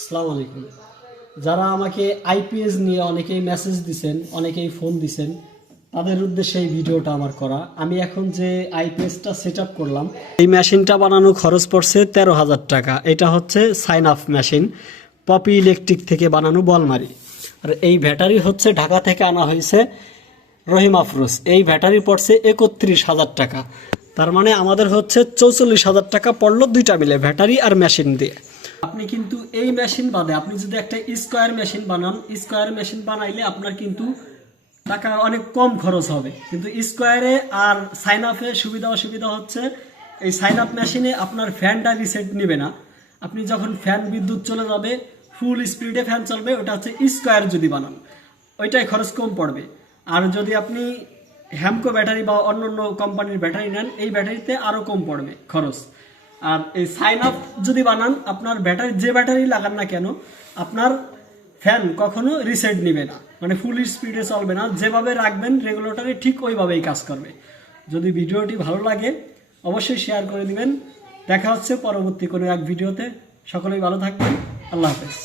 আসসালামু আলাইকুম। যারা আমাকে আইপিএস নিয়ে অনেকেই মেসেজ দিছেন, অনেকেই ফোন দিছেন, তাদের উদ্দেশ্যে এই ভিডিওটা আমার করা। আমি এখন যে আইপিএসটা সেট আপ করলাম, এই মেশিনটা বানানো খরচ পড়ছে 13,000 টাকা। এটা হচ্ছে সাইন আপ মেশিন, পপি ইলেকট্রিক থেকে বানানো বলমারি। আর এই ব্যাটারি হচ্ছে ঢাকা থেকে আনা হয়েছে রহিম আফরোজ। এই ব্যাটারি পড়ছে 31,000 টাকা। তার মানে আমাদের হচ্ছে 44,000 টাকা পড়লো দুইটা মিলে, ব্যাটারি আর মেশিন দিয়ে। আপনি কিন্তু এই মেশিন বাদে আপনি যদি একটা স্কোয়ার মেশিন বানান, স্কোয়ার মেশিন বানাইলে আপনার কিন্তু টাকা অনেক কম খরচ হবে। কিন্তু স্কোয়ারে আর সাইন আপে সুবিধা অসুবিধা হচ্ছে, এই সাইন আপ মেশিনে আপনার ফ্যানটা রিসেট নেবে না। আপনি যখন ফ্যান বিদ্যুৎ চলে যাবে, ফুল স্পিডে ফ্যান চলবে, ওটা হচ্ছে স্কোয়ার যদি বানান, ওইটাই খরচ কম পড়বে। আর যদি আপনি হ্যামকো ব্যাটারি বা অন্য অন্য কোম্পানির ব্যাটারি নেন, এই ব্যাটারিতে আরও কম পড়বে খরচ। আর এই সাইন আপ যদি বানান, আপনার ব্যাটারি যে ব্যাটারি লাগান না কেন, আপনার ফ্যান কখনো রিসেট নেবে না, মানে ফুল স্পিডে চলবে না। যেভাবে রাখবেন রেগুলেটরে ঠিক ওইভাবেই কাজ করবে। যদি ভিডিওটি ভালো লাগে অবশ্যই শেয়ার করে দিবেন। দেখা হচ্ছে পরবর্তী কোনো এক ভিডিওতে। সকলেই ভালো থাকবেন। আল্লাহ হাফেজ।